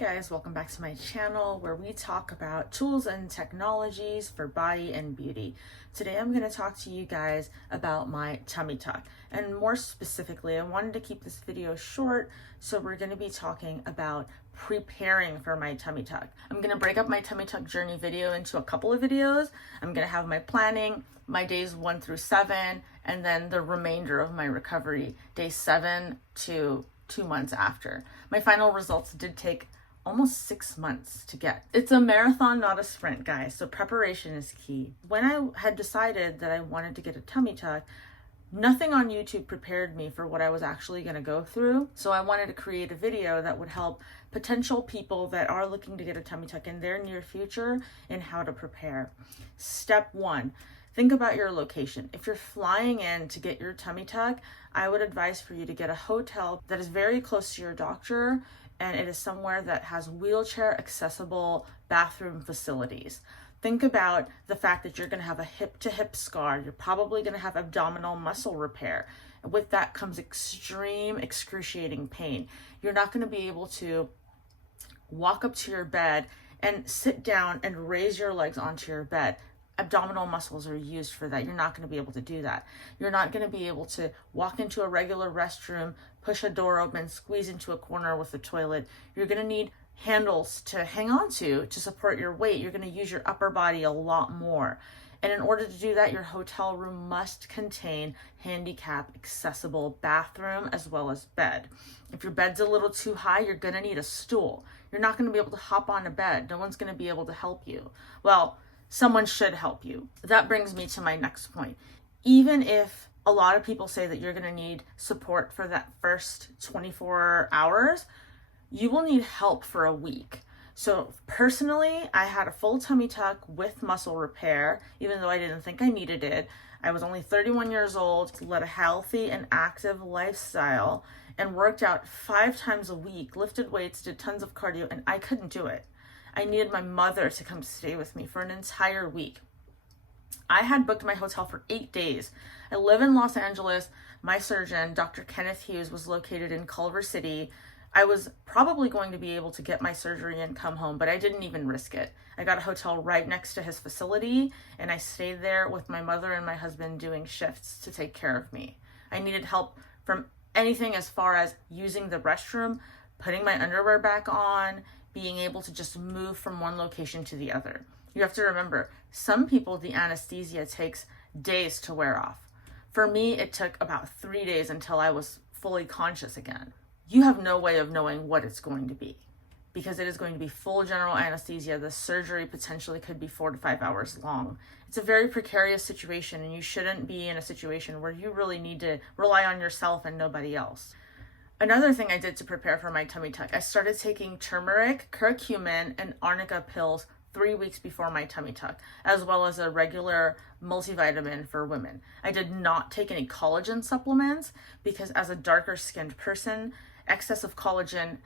Guys, welcome back to my channel where we talk about tools and technologies for body and beauty. Today I'm going to talk to you guys about my tummy tuck, and more specifically I wanted to keep this video short, so we're going to be talking about preparing for my tummy tuck. I'm going to break up my tummy tuck journey video into a couple of videos. I'm going to have my planning, my days 1 through 7, and then the remainder of my recovery, day 7 to 2 months after. My final results did take almost 6 months to get. It's a marathon, not a sprint, guys, so preparation is key. When I had decided that I wanted to get a tummy tuck, nothing on YouTube prepared me for what I was actually going to go through. So I wanted to create a video that would help potential people that are looking to get a tummy tuck in their near future in how to prepare. Step 1. Think about your location. If you're flying in to get your tummy tuck, I would advise for you to get a hotel that is very close to your doctor, and it is somewhere that has wheelchair accessible bathroom facilities. Think about the fact that you're going to have a hip to hip scar. You're probably going to have abdominal muscle repair. With that comes extreme excruciating pain. You're not going to be able to walk up to your bed and sit down and raise your legs onto your bed. Abdominal muscles are used for that. You're not going to be able to do that. You're not going to be able to walk into a regular restroom, push a door open, squeeze into a corner with a toilet. You're going to need handles to hang on to support your weight. You're going to use your upper body a lot more. And in order to do that, your hotel room must contain handicap accessible bathroom as well as bed. If your bed's a little too high, you're going to need a stool. You're not going to be able to hop on a bed. No one's going to be able to help you. Well, someone should help you. That brings me to my next point. Even if a lot of people say that you're going to need support for that first 24 hours, you will need help for a week. So personally, I had a full tummy tuck with muscle repair, even though I didn't think I needed it. I was only 31 years old, led a healthy and active lifestyle, and worked out 5 times a week, lifted weights, did tons of cardio, and I couldn't do it. I needed my mother to come stay with me for an entire week. I had booked my hotel for 8 days. I live in Los Angeles. My surgeon, Dr. Kenneth Hughes, was located in Culver City. I was probably going to be able to get my surgery and come home, but I didn't even risk it. I got a hotel right next to his facility, and I stayed there with my mother and my husband doing shifts to take care of me. I needed help from anything as far as using the restroom, putting my underwear back on, being able to just move from one location to the other. You have to remember, some people, the anesthesia takes days to wear off. For me, it took about 3 days until I was fully conscious again. You have no way of knowing what it's going to be because it is going to be full general anesthesia. The surgery potentially could be 4 to 5 hours long. It's a very precarious situation, and you shouldn't be in a situation where you really need to rely on yourself and nobody else. Another thing I did to prepare for my tummy tuck, I started taking turmeric, curcumin, and arnica pills 3 weeks before my tummy tuck, as well as a regular multivitamin for women. I did not take any collagen supplements because as a darker skinned person, excess of collagen,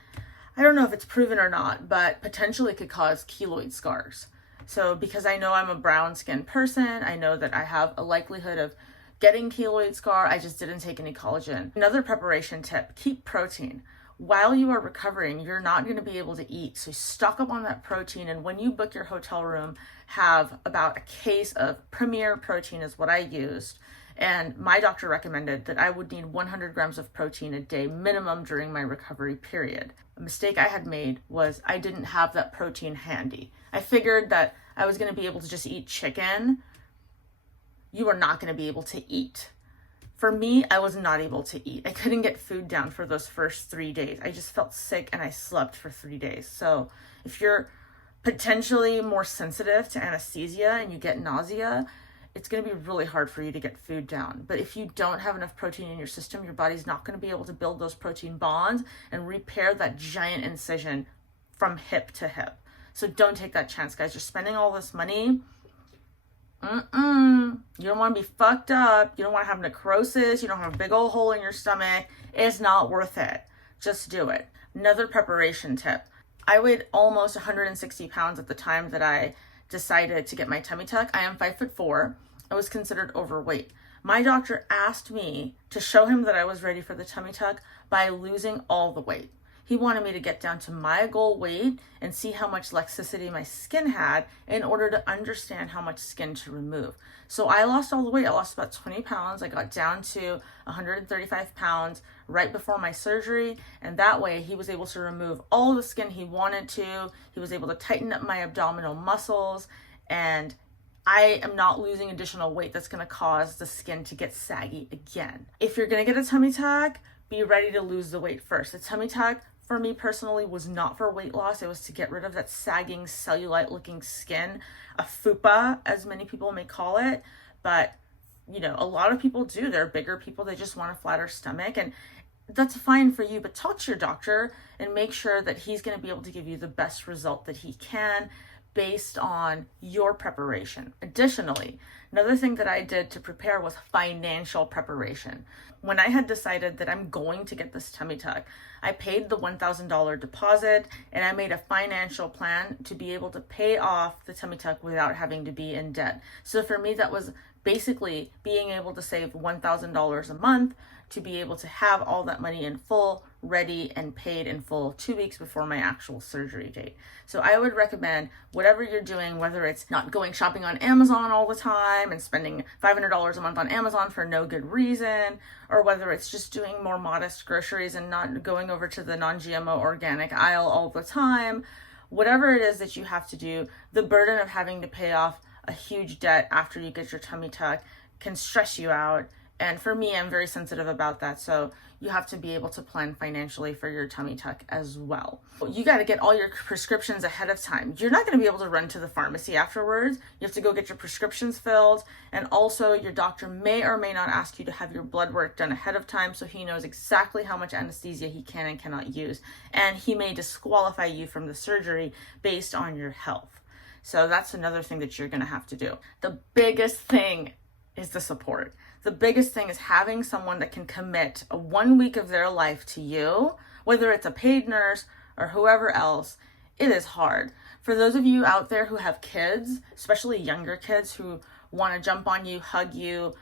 I don't know if it's proven or not, but potentially could cause keloid scars. So because I know I'm a brown skinned person, I know that I have a likelihood of getting keloid scar. I just didn't take any collagen. Another preparation tip, keep protein. While you are recovering, you're not going to be able to eat. So stock up on that protein. And when you book your hotel room, have about a case of Premier protein is what I used. And my doctor recommended that I would need 100 grams of protein a day minimum during my recovery period. A mistake I had made was I didn't have that protein handy. I figured that I was going to be able to just eat chicken. You are not going to be able to eat. For me, I was not able to eat. I couldn't get food down for those first 3 days. I just felt sick and I slept for 3 days. So if you're potentially more sensitive to anesthesia and you get nausea, it's going to be really hard for you to get food down. But if you don't have enough protein in your system, your body's not going to be able to build those protein bonds and repair that giant incision from hip to hip. So don't take that chance, guys. You're spending all this money. You don't want to be fucked up. You don't want to have necrosis. You don't have a big old hole in your stomach. It's not worth it. Just do it. Another preparation tip. I weighed almost 160 pounds at the time that I decided to get my tummy tuck. I am 5'4". I was considered overweight. My doctor asked me to show him that I was ready for the tummy tuck by losing all the weight. He wanted me to get down to my goal weight and see how much laxity my skin had in order to understand how much skin to remove. So I lost all the weight. I lost about 20 pounds. I got down to 135 pounds right before my surgery. And that way he was able to remove all the skin he wanted to. He was able to tighten up my abdominal muscles, and I am not losing additional weight that's going to cause the skin to get saggy again. If you're going to get a tummy tuck, be ready to lose the weight first. The tummy tuck, for me personally, was not for weight loss. It was to get rid of that sagging, cellulite looking skin, a fupa, as many people may call it. But, you know, a lot of people do. They're bigger people. They just want a flatter stomach. And that's fine for you, but talk to your doctor and make sure that he's going to be able to give you the best result that he can based on your preparation. Additionally, another thing that I did to prepare was financial preparation. When I had decided that I'm going to get this tummy tuck, I paid the $1,000 deposit and I made a financial plan to be able to pay off the tummy tuck without having to be in debt. So for me, that was basically being able to save $1,000 a month to be able to have all that money in full, ready and paid in full 2 weeks before my actual surgery date. So I would recommend whatever you're doing, whether it's not going shopping on Amazon all the time and spending $500 a month on Amazon for no good reason, or whether it's just doing more modest groceries and not going over to the non-GMO organic aisle all the time, whatever it is that you have to do, the burden of having to pay off a huge debt after you get your tummy tuck can stress you out. And for me, I'm very sensitive about that. So you have to be able to plan financially for your tummy tuck as well. You got to get all your prescriptions ahead of time. You're not going to be able to run to the pharmacy afterwards. You have to go get your prescriptions filled. And also your doctor may or may not ask you to have your blood work done ahead of time so he knows exactly how much anesthesia he can and cannot use. And he may disqualify you from the surgery based on your health. So that's another thing that you're going to have to do. The biggest thing is the support. The biggest thing is having someone that can commit 1 week of their life to you, whether it's a paid nurse or whoever else. It is hard. For those of you out there who have kids, especially younger kids who want to jump on you, hug you,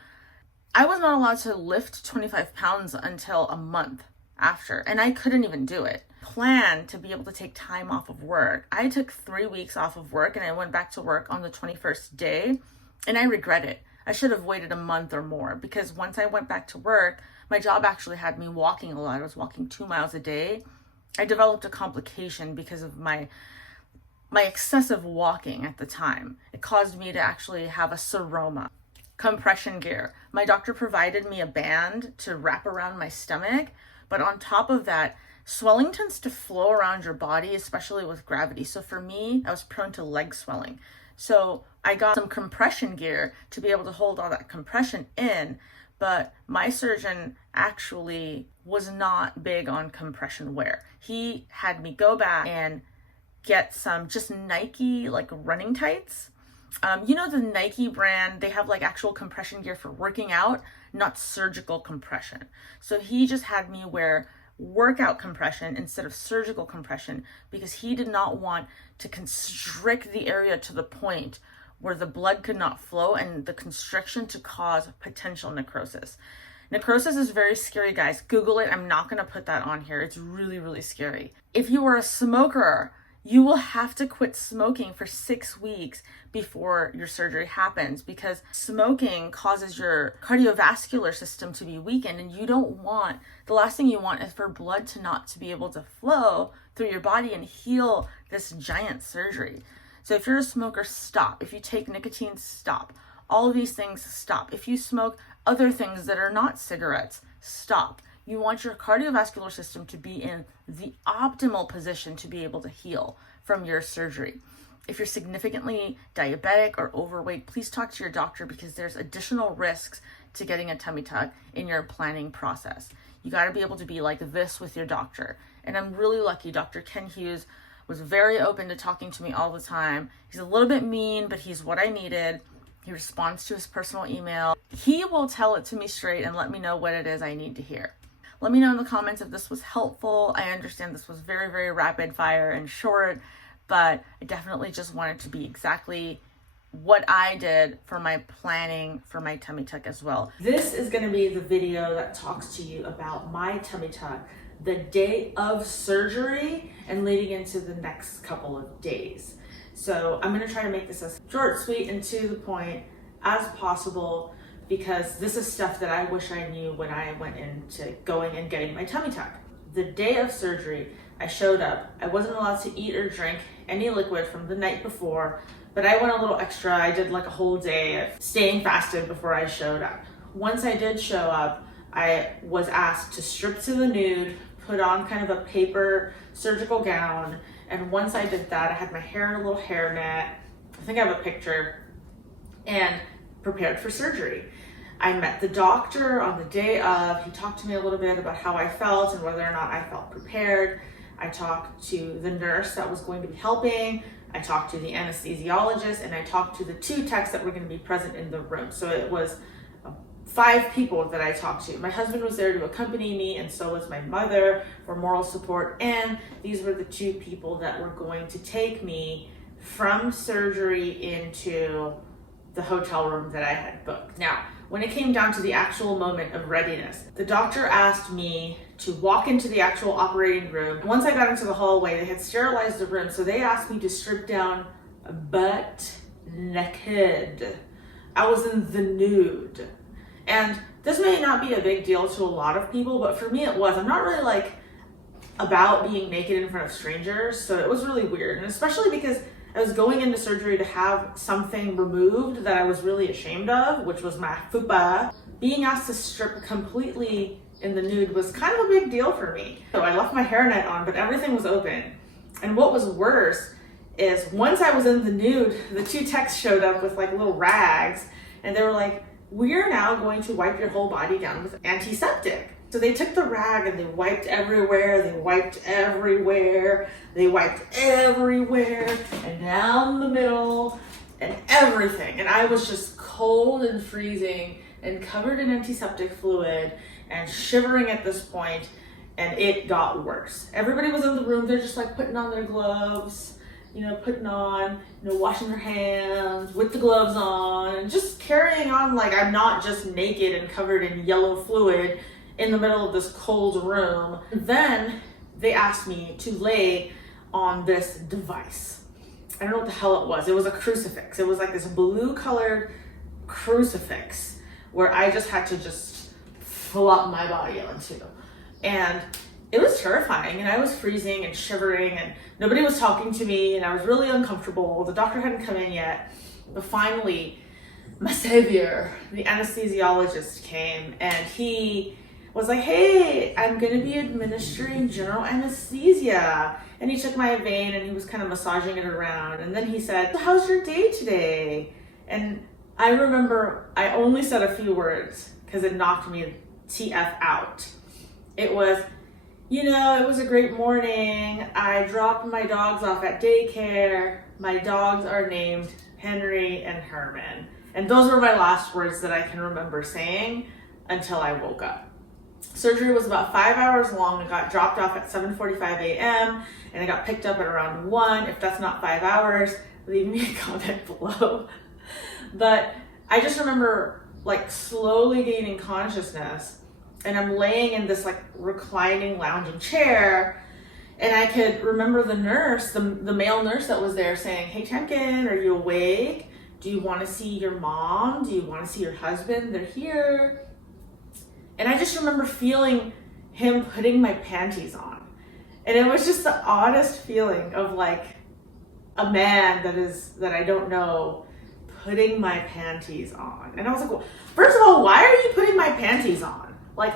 I was not allowed to lift 25 pounds until a month after, and I couldn't even do it. Plan to be able to take time off of work. I took 3 weeks off of work and I went back to work on the 21st day, and I regret it. I should have waited a month or more, because once I went back to work, my job actually had me walking a lot. I was walking 2 miles a day. I developed a complication because of my excessive walking at the time. It caused me to actually have a seroma. Compression gear. My doctor provided me a band to wrap around my stomach, but on top of that, swelling tends to flow around your body, especially with gravity. So for me, I was prone to leg swelling. So I got some compression gear to be able to hold all that compression in, but my surgeon actually was not big on compression wear. He had me go back and get some just Nike like running tights. You know, the Nike brand, they have like actual compression gear for working out, not surgical compression. So he just had me wear workout compression instead of surgical compression because he did not want to constrict the area to the point where the blood could not flow and the constriction to cause potential necrosis. Necrosis is very scary, guys. Google it. I'm not going to put that on here. It's really, really scary. If you are a smoker, you will have to quit smoking for 6 weeks before your surgery happens, because smoking causes your cardiovascular system to be weakened, and you don't want, the last thing you want is for blood to not to be able to flow through your body and heal this giant surgery. So if you're a smoker, stop. If you take nicotine, stop. All of these things, stop. If you smoke other things that are not cigarettes, stop. You want your cardiovascular system to be in the optimal position to be able to heal from your surgery. If you're significantly diabetic or overweight, please talk to your doctor, because there's additional risks to getting a tummy tuck in your planning process. You got to be able to be like this with your doctor. And I'm really lucky. Dr. Ken Hughes was very open to talking to me all the time. He's a little bit mean, but he's what I needed. He responds to his personal email. He will tell it to me straight and let me know what it is I need to hear. Let me know in the comments if this was helpful. I understand this was very, very rapid fire and short, but I definitely just wanted to be exactly what I did for my planning for my tummy tuck as well. This is going to be the video that talks to you about my tummy tuck, the day of surgery and leading into the next couple of days. So I'm gonna try to make this as short, sweet, and to the point as possible, because this is stuff that I wish I knew when I went into going and getting my tummy tuck. The day of surgery, I showed up. I wasn't allowed to eat or drink any liquid from the night before, but I went a little extra. I did like a whole day of staying fasted before I showed up. Once I did show up, I was asked to strip to the nude, put on kind of a paper surgical gown, and once I did that, I had my hair in a little hairnet, I think I have a picture, and prepared for surgery. I met the doctor on the day of. He talked to me a little bit about how I felt and whether or not I felt prepared. I talked to the nurse that was going to be helping. I talked to the anesthesiologist, and I talked to the 2 techs that were going to be present in the room. So it was 5 people that I talked to. My husband was there to accompany me, and so was my mother for moral support. And these were the 2 people that were going to take me from surgery into the hotel room that I had booked. Now, when it came down to the actual moment of readiness, the doctor asked me to walk into the actual operating room. Once I got into the hallway, they had sterilized the room, so they asked me to strip down butt naked. I was in the nude. And this may not be a big deal to a lot of people, but for me it was. I'm not really like about being naked in front of strangers, so it was really weird. And especially because I was going into surgery to have something removed that I was really ashamed of, which was my fupa. Being asked to strip completely in the nude was kind of a big deal for me. So I left my hairnet on, but everything was open. And what was worse is once I was in the nude, the 2 techs showed up with like little rags, and they were like, "We're now going to wipe your whole body down with antiseptic." So they took the rag and they wiped everywhere, they wiped everywhere, they wiped everywhere, and down the middle, and everything. And I was just cold and freezing and covered in antiseptic fluid and shivering at this point, and it got worse. Everybody was in the room, they're just like putting on their gloves, putting on, washing their hands with the gloves on, and just carrying on like I'm not just naked and covered in yellow fluid in the middle of this cold room. Then they asked me to lay on this device. I don't know what the hell it was. It was a crucifix. It was like this blue colored crucifix where I just had to just flop my body onto. And it was terrifying, and I was freezing and shivering, and nobody was talking to me, and I was really uncomfortable. The doctor hadn't come in yet, but finally my savior, the anesthesiologist, came, and he was like, "Hey, I'm gonna be administering general anesthesia." And he took my vein and he was kind of massaging it around, and then he said, "How's your day today?" And I remember I only said a few words because it knocked me TF out. It was, "It was a great morning. I dropped my dogs off at daycare. My dogs are named Henry and Herman." And those were my last words that I can remember saying until I woke up. Surgery was about 5 hours long. I got dropped off at 7:45 a.m. and I got picked up at around 1. If that's not 5 hours, leave me a comment below. But I just remember like slowly gaining consciousness, and I'm laying in this like reclining lounging chair, and I could remember the nurse, the male nurse that was there, saying, "Hey Temkin, are you awake? Do you want to see your mom? Do you want to see your husband? They're here." And I just remember feeling him putting my panties on. And it was just the oddest feeling of like a man that I don't know putting my panties on. And I was like, well, first of all, why are you putting my panties on? Like,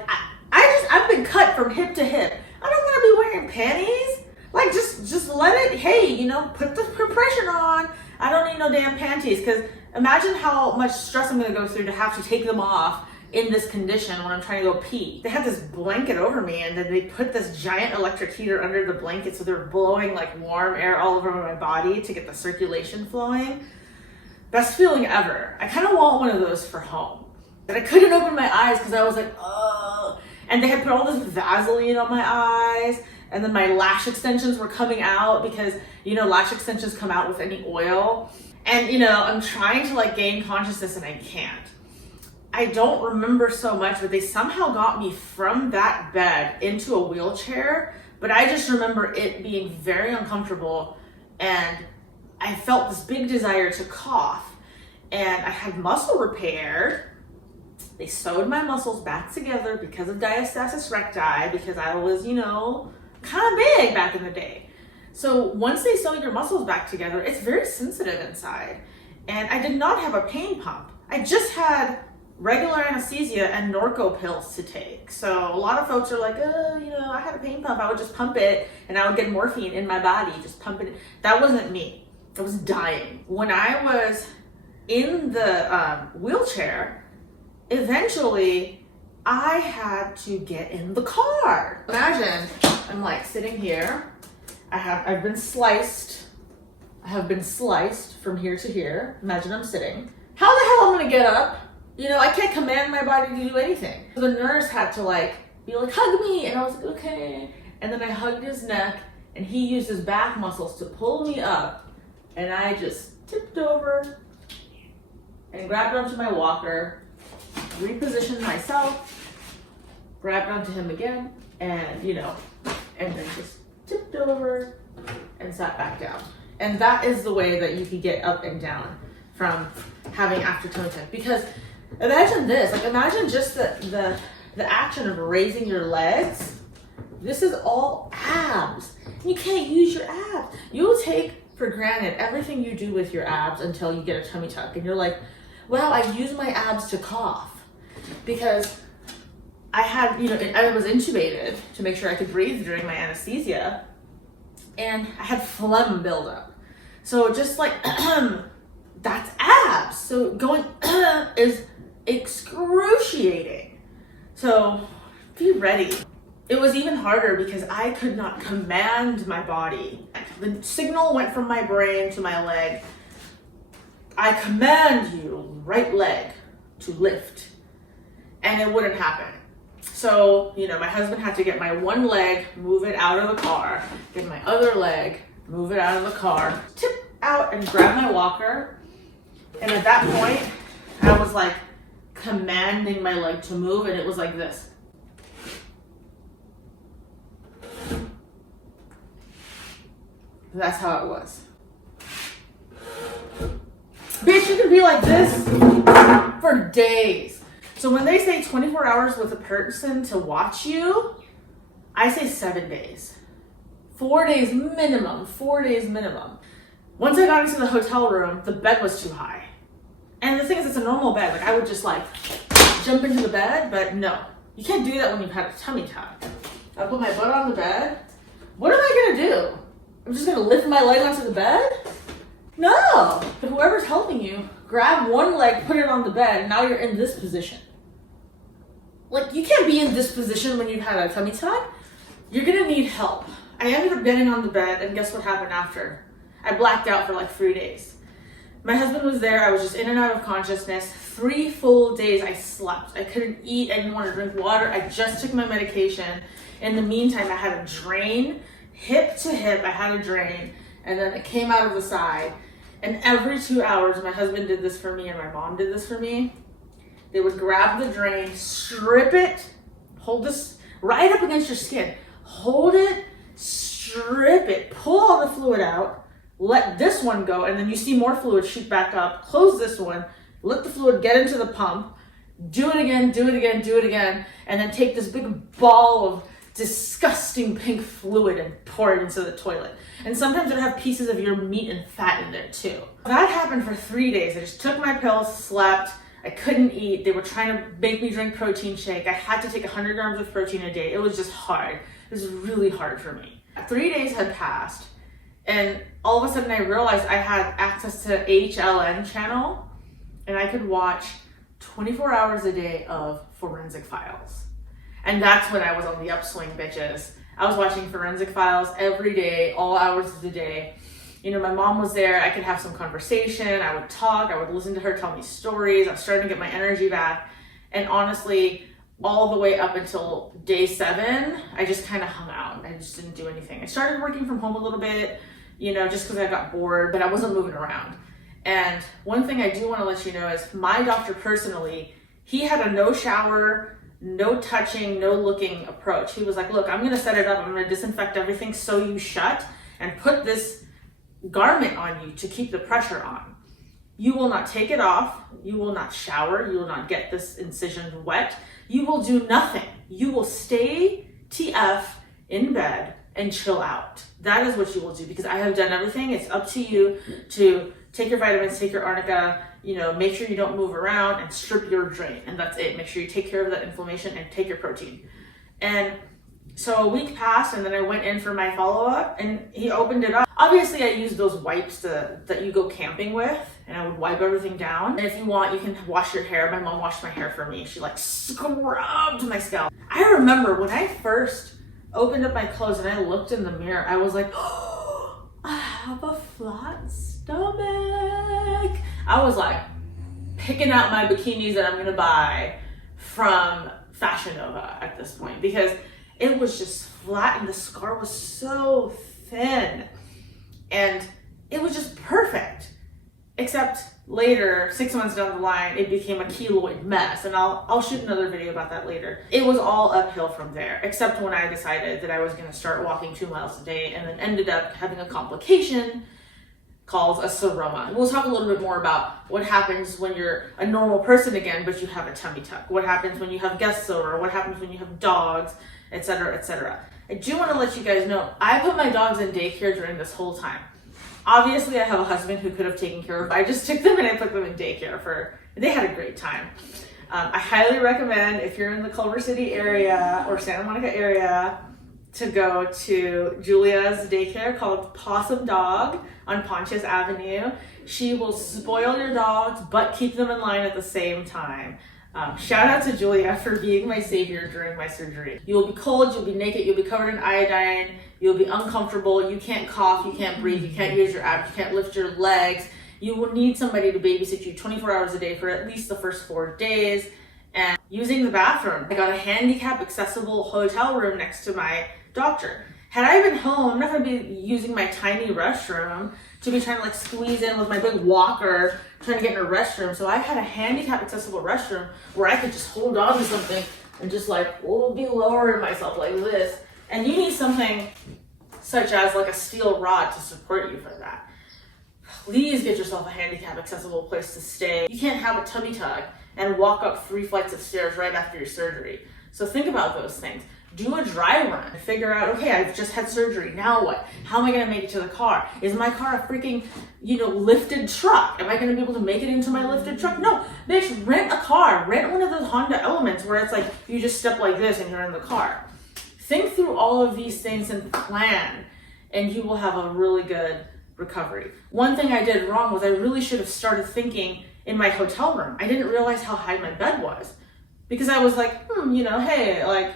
I've been cut from hip to hip. I don't want to be wearing panties. Like, just let it, hey, put the compression on. I don't need no damn panties, because imagine how much stress I'm going to go through to have to take them off in this condition when I'm trying to go pee. They had this blanket over me, and then they put this giant electric heater under the blanket, so they're blowing like warm air all over my body to get the circulation flowing. Best feeling ever. I kind of want one of those for home. But I couldn't open my eyes because I was like, oh. And they had put all this Vaseline on my eyes, and then my lash extensions were coming out because, lash extensions come out with any oil. And, I'm trying to like gain consciousness and I can't. I don't remember so much, but they somehow got me from that bed into a wheelchair. But I just remember it being very uncomfortable, and I felt this big desire to cough, and I had muscle repaired. They sewed my muscles back together because of diastasis recti, because I was, kind of big back in the day. So once they sew your muscles back together, it's very sensitive inside. And I did not have a pain pump. I just had regular anesthesia and Norco pills to take. So a lot of folks are like, I had a pain pump. I would just pump it and I would get morphine in my body, just pump it. That wasn't me. I was dying. When I was in the wheelchair, eventually I had to get in the car. Imagine I'm like sitting here. I've been sliced. I have been sliced from here to here. Imagine I'm sitting. How the hell am I gonna get up? I can't command my body to do anything. So the nurse had to be like, hug me. And I was like, okay. And then I hugged his neck and he used his back muscles to pull me up. And I just tipped over and grabbed onto my walker, repositioned myself, grabbed onto him again, and and then just tipped over and sat back down. And that is the way that you can get up and down from having after tummy tuck. Because imagine this, imagine just the action of raising your legs. This is all abs. You can't use your abs. You'll take for granted everything you do with your abs until you get a tummy tuck. And you're like, wow, I use my abs to cough. Because I had, I was intubated to make sure I could breathe during my anesthesia. And I had phlegm buildup. So just that's abs. So going is excruciating. So be ready. It was even harder because I could not command my body. The signal went from my brain to my leg. I command you, right leg, to lift. And it wouldn't happen. So, my husband had to get my one leg, move it out of the car, get my other leg, move it out of the car, tip out and grab my walker. And at that point, I was commanding my leg to move, and it was like this. That's how it was. Bitch, you can be like this for days. So when they say 24 hours with a person to watch you, I say 7 days. 4 days minimum, 4 days minimum. Once I got into the hotel room, the bed was too high. And the thing is, it's a normal bed. I would just jump into the bed, but no. You can't do that when you've had a tummy tuck. I put my butt on the bed. What am I gonna do? I'm just gonna lift my leg onto the bed? No. But whoever's helping you, grab one leg, put it on the bed, and now you're in this position. You can't be in this position when you've had a tummy tuck. You're gonna need help. I ended up getting on the bed, and guess what happened after? I blacked out for 3 days. My husband was there. I was just in and out of consciousness. 3 full days I slept. I couldn't eat. I didn't want to drink water. I just took my medication. In the meantime, I had a drain, hip to hip, I had a drain, and then it came out of the side. And every 2 hours, my husband did this for me and my mom did this for me. They would grab the drain, strip it, hold this right up against your skin, hold it, strip it, pull all the fluid out, let this one go, and then you see more fluid shoot back up, close this one, let the fluid get into the pump, do it again, do it again, do it again, and then take this big ball of disgusting pink fluid and pour it into the toilet. And sometimes it would have pieces of your meat and fat in there too. That happened for 3 days. I just took my pills, slept, I couldn't eat. They were trying to make me drink protein shake. I had to take 100 grams of protein a day. It was just hard. It was really hard for me. 3 days had passed, and all of a sudden I realized I had access to HLN channel, and I could watch 24 hours a day of Forensic Files. And that's when I was on the upswing, bitches. I was watching Forensic Files every day, all hours of the day. My mom was there. I could have some conversation. I would talk. I would listen to her tell me stories. I was starting to get my energy back. And honestly, all the way up until day 7, I just kind of hung out. I just didn't do anything. I started working from home a little bit, just because I got bored, but I wasn't moving around. And one thing I do want to let you know is my doctor personally, He had a no shower, no touching, no looking approach. He was like, look, I'm gonna set it up, I'm gonna disinfect everything, sew you shut, and put this garment on you to keep the pressure on. You will not take it off, you will not shower, you will not get this incision wet, you will do nothing. You will stay TF in bed and chill out. That is what you will do, because I have done everything. It's up to you to take your vitamins, take your arnica, make sure you don't move around and strip your drain, and that's it. Make sure you take care of that inflammation and take your protein. And so a week passed, and then I went in for my follow-up, and he opened it up. Obviously, I used those wipes that you go camping with, and I would wipe everything down. And if you want, you can wash your hair. My mom washed my hair for me. She scrubbed my scalp. I remember when I first opened up my clothes and I looked in the mirror, I was like, oh, I have a flat stomach. I was like picking out my bikinis that I'm gonna buy from Fashion Nova at this point, because it was just flat and the scar was so thin and it was just perfect. Except later, 6 months down the line, it became a keloid mess, and I'll shoot another video about that later. It was all uphill from there, except when I decided that I was gonna start walking 2 miles a day, and then ended up having a complication called a seroma. We'll talk a little bit more about what happens when you're a normal person again, but you have a tummy tuck. What happens when you have guests over, what happens when you have dogs, etc., etc. I do wanna let you guys know, I put my dogs in daycare during this whole time. Obviously, I have a husband who could have taken care of. I just took them and I put them in daycare they had a great time. I highly recommend, if you're in the Culver City area or Santa Monica area, to go to Julia's daycare called Possum Dog on Pontius Avenue. She will spoil your dogs, but keep them in line at the same time. Shout out to Julia for being my savior during my surgery. You will be cold, you'll be naked, you'll be covered in iodine, you'll be uncomfortable, you can't cough, you can't breathe, you can't use your abs, you can't lift your legs. You will need somebody to babysit you 24 hours a day for at least the first 4 days. And using the bathroom, I got a handicap accessible hotel room next to my doctor. Had I been home, I'm not gonna be using my tiny restroom to be trying to squeeze in with my big walker, trying to get in a restroom. So I had a handicap accessible restroom where I could just hold on to something and just be lowering myself like this. And you need something such as a steel rod to support you for that. Please get yourself a handicap accessible place to stay. You can't have a tummy tuck and walk up 3 flights of stairs right after your surgery. So think about those things. Do a dry run. Figure out, okay, I've just had surgery. Now what? How am I gonna make it to the car? Is my car a freaking, lifted truck? Am I gonna be able to make it into my lifted truck? No, bitch, rent a car. Rent one of those Honda Elements where it's you just step like this and you're in the car. Think through all of these things and plan, and you will have a really good recovery. One thing I did wrong was I really should have started thinking in my hotel room. I didn't realize how high my bed was, because I was hey,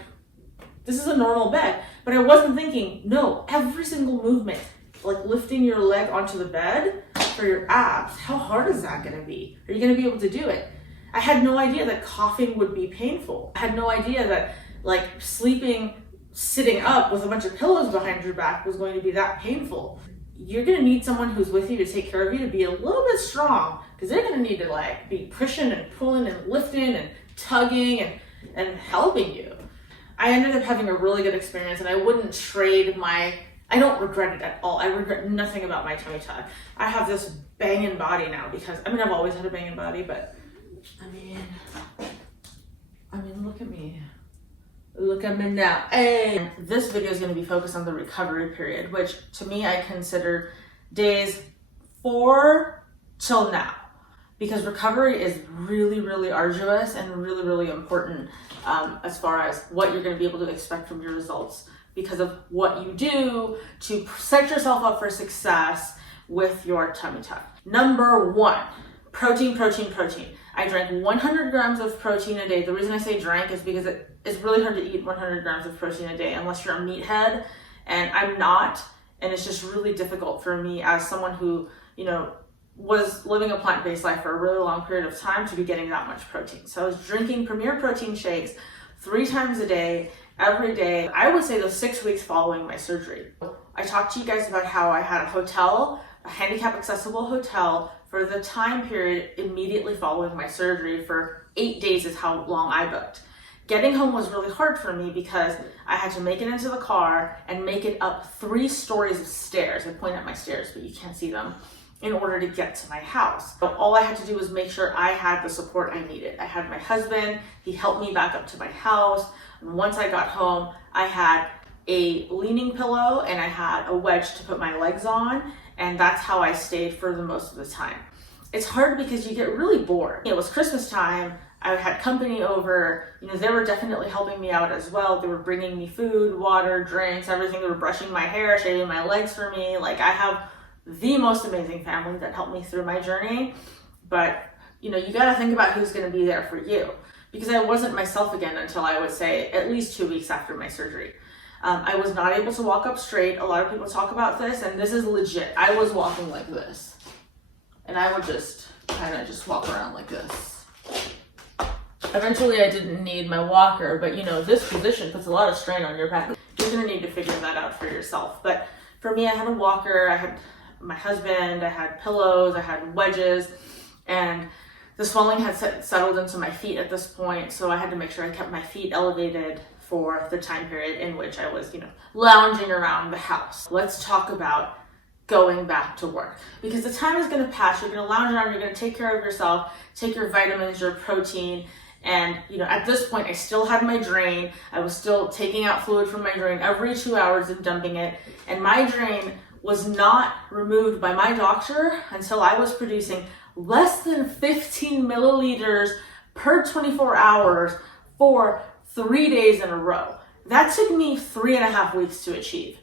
this is a normal bed. But I wasn't thinking, no, every single movement, lifting your leg onto the bed for your abs, how hard is that gonna be? Are you gonna be able to do it? I had no idea that coughing would be painful. I had no idea that sleeping, sitting up with a bunch of pillows behind your back was going to be that painful. You're gonna need someone who's with you to take care of you to be a little bit strong, because they're gonna need to be pushing and pulling and lifting and tugging and helping you. I ended up having a really good experience, and I wouldn't trade I don't regret it at all. I regret nothing about my tummy tuck. I have this banging body now because, I've always had a banging body, but look at me. Look at me now. And this video is going to be focused on the recovery period, which to me, I consider days 4 till now, because recovery is really, really arduous and really, really important as far as what you're going to be able to expect from your results, because of what you do to set yourself up for success with your tummy tuck. Number 1, protein, protein, protein. I drank 100 grams of protein a day. The reason I say drank is because it's really hard to eat 100 grams of protein a day unless you're a meathead, and I'm not, and it's just really difficult for me as someone who, was living a plant-based life for a really long period of time to be getting that much protein. So I was drinking Premier Protein shakes 3 times a day, every day. I would say those 6 weeks following my surgery. I talked to you guys about how I had a handicap accessible hotel for the time period immediately following my surgery for 8 days is how long I booked. Getting home was really hard for me because I had to make it into the car and make it up 3 stories of stairs. I point at my stairs, but you can't see them, in order to get to my house. So all I had to do was make sure I had the support I needed. I had my husband, he helped me back up to my house. And once I got home, I had a leaning pillow and I had a wedge to put my legs on, and that's how I stayed for the most of the time. It's hard because you get really bored. It was Christmas time, I had company over, they were definitely helping me out as well. They were bringing me food, water, drinks, everything. They were brushing my hair, shaving my legs for me. Like, I have the most amazing family that helped me through my journey. But, you gotta think about who's gonna be there for you. Because I wasn't myself again until, I would say, at least 2 weeks after my surgery. I was not able to walk up straight. A lot of people talk about this, and this is legit. I was walking like this. And I would just kind of just walk around like this. Eventually I didn't need my walker, but this position puts a lot of strain on your back. You're gonna need to figure that out for yourself. But for me, I had a walker, I had my husband, I had pillows, I had wedges, and the swelling had settled into my feet at this point, so I had to make sure I kept my feet elevated for the time period in which I was, lounging around the house. Let's talk about going back to work, because the time is going to pass. You're going to lounge around, you're going to take care of yourself, take your vitamins, your protein, and at this point I still had my drain. I was still taking out fluid from my drain every 2 hours and dumping it, and my drain was not removed by my doctor until I was producing less than 15 milliliters per 24 hours for 3 days in a row. That took me 3.5 weeks to achieve.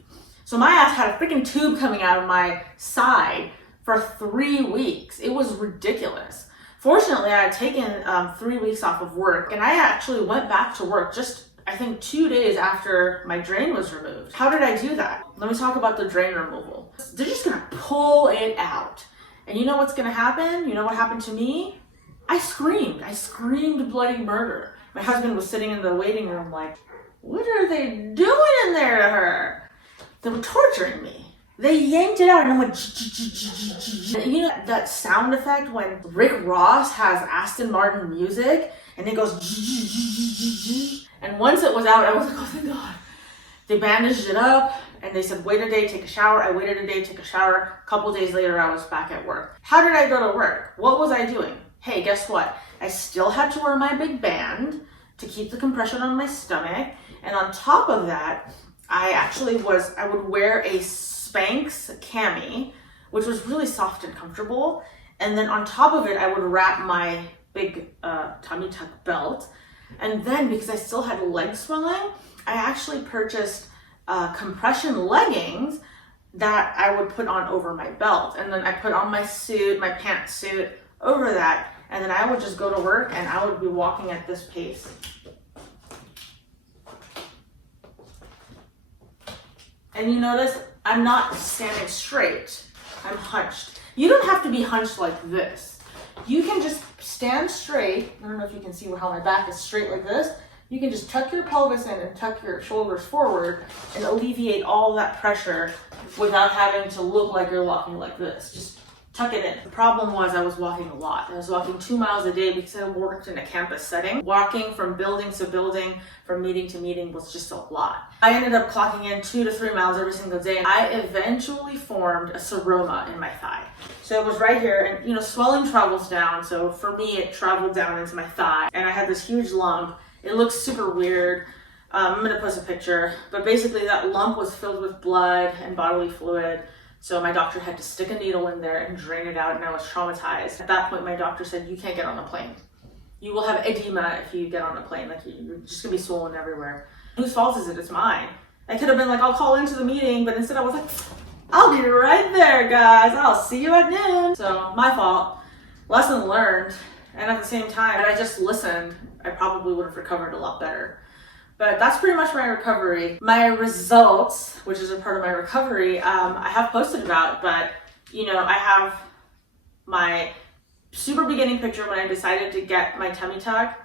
So my ass had a freaking tube coming out of my side for 3 weeks. It was ridiculous. Fortunately, I had taken 3 weeks off of work, and I actually went back to work just, I think, 2 days after my drain was removed. How did I do that? Let me talk about the drain removal. They're just gonna pull it out. And you know what's gonna happen? You know what happened to me? I screamed. I screamed bloody murder. My husband was sitting in the waiting room like, what are they doing in there to her? They were torturing me. They yanked it out and I went, you know that sound effect when Rick Ross has Aston Martin music and it goes, and once it was out, I was like, oh thank God. They bandaged it up and they said, wait a day, take a shower. I waited a day, take a shower. A couple days later, I was back at work. How did I go to work? What was I doing? Hey, guess what? I still had to wear my big band to keep the compression on my stomach. And on top of that, I would wear a Spanx cami, which was really soft and comfortable. And then on top of it, I would wrap my big tummy tuck belt. And then because I still had leg swelling, I actually purchased compression leggings that I would put on over my belt. And then I put on my suit, my pantsuit over that. And then I would just go to work and I would be walking at this pace. And you notice I'm not standing straight, I'm hunched. You don't have to be hunched like this. You can just stand straight. I don't know if you can see how my back is straight like this. You can just tuck your pelvis in and tuck your shoulders forward and alleviate all that pressure without having to look like you're walking like this. Just tuck it in. The problem was I was walking a lot. I was walking 2 miles a day because I worked in a campus setting. Walking from building to building, from meeting to meeting was just a lot. I ended up clocking in 2 to 3 miles every single day. And I eventually formed a seroma in my thigh. So it was right here, and swelling travels down. So for me, it traveled down into my thigh, and I had this huge lump. It looks super weird. I'm gonna post a picture, but basically that lump was filled with blood and bodily fluid. So my doctor had to stick a needle in there and drain it out, and I was traumatized. At that point, my doctor said, you can't get on a plane. You will have edema if you get on a plane. Like, you're just gonna be swollen everywhere. Whose fault is it? It's mine. I could have been like, I'll call into the meeting, but instead I was like, I'll be right there, guys. I'll see you at noon. So my fault. Lesson learned. And at the same time, had I just listened, I probably would have recovered a lot better. But that's pretty much my recovery. My results, which is a part of my recovery, I have posted about, but I have my super beginning picture when I decided to get my tummy tuck.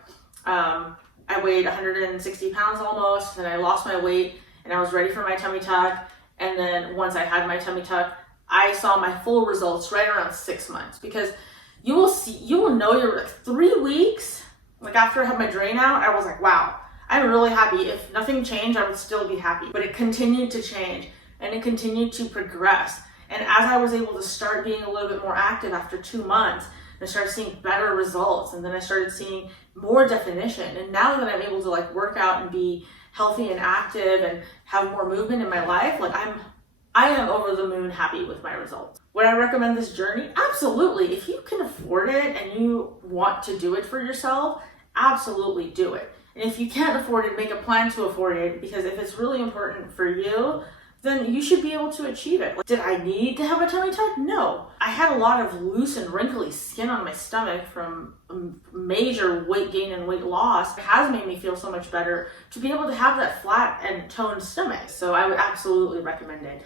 I weighed 160 pounds almost, and I lost my weight, and I was ready for my tummy tuck. And then once I had my tummy tuck, I saw my full results right around 6 months, because you will know you're like 3 weeks. Like after I had my drain out, I was like, wow, I'm really happy. If nothing changed, I would still be happy. But it continued to change and it continued to progress. And as I was able to start being a little bit more active after 2 months, I started seeing better results, and then I started seeing more definition. And now that I'm able to like work out and be healthy and active and have more movement in my life, like I am over the moon happy with my results. Would I recommend this journey? Absolutely. If you can afford it and you want to do it for yourself, absolutely do it. And if you can't afford it, make a plan to afford it, because if it's really important for you, then you should be able to achieve it. Like, did I need to have a tummy tuck? No. I had a lot of loose and wrinkly skin on my stomach from major weight gain and weight loss. It has made me feel so much better to be able to have that flat and toned stomach. So I would absolutely recommend it.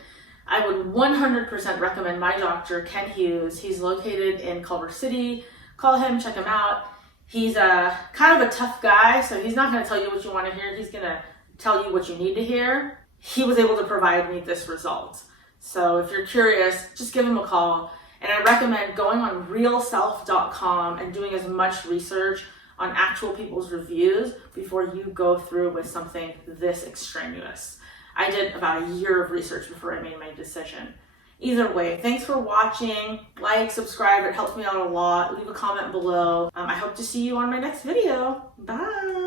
I would 100% recommend my doctor, Ken Hughes. He's located in Culver City. Call him, check him out. He's a kind of a tough guy, so he's not going to tell you what you want to hear. He's going to tell you what you need to hear. He was able to provide me this result. So if you're curious, just give him a call. And I recommend going on realself.com and doing as much research on actual people's reviews before you go through with something this extraneous. I did about a year of research before I made my decision. Either way, thanks for watching. Like, subscribe, it helps me out a lot. Leave a comment below. I hope to see you on my next video. Bye.